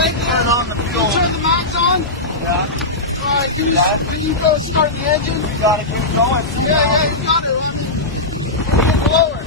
Thank you. Turn on the fuel. Turn the max on. Yeah. All right, can you go start the engine? You gotta keep going. Yeah, you got it. Get lower.